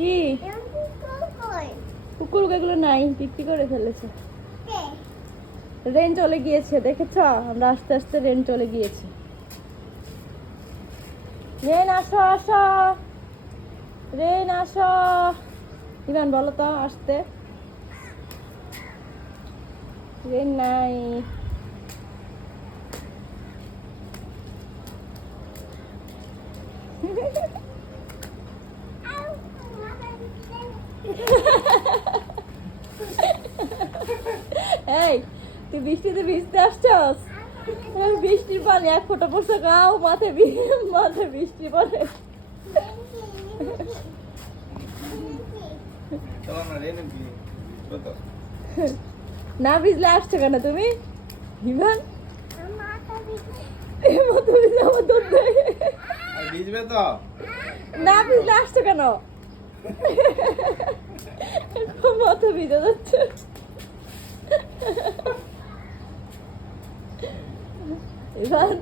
কি কুকুর এগুলো নাই, বিক্রি করে ফেলেছে। রেন চলে গিয়েছে, দেখেছ? আমরা আস্তে আস্তে রেন চলে গিয়েছে। রেন আসো আসো, রেন আসো। ইভান বলো তো আসতে। রেন নাই। এই তুই বৃষ্টিতে ভিজতে আসছস? বৃষ্টির পানি এক ফোঁটা পড়ছে গাও, মাথায় মাথায় বৃষ্টি পড়ে। না ভিজলে আসছো কেন তুমি? ইভান ভিজবে তো? না ভিজলে আসছো কেন? মাথা ভিজে যাচ্ছে। ইভান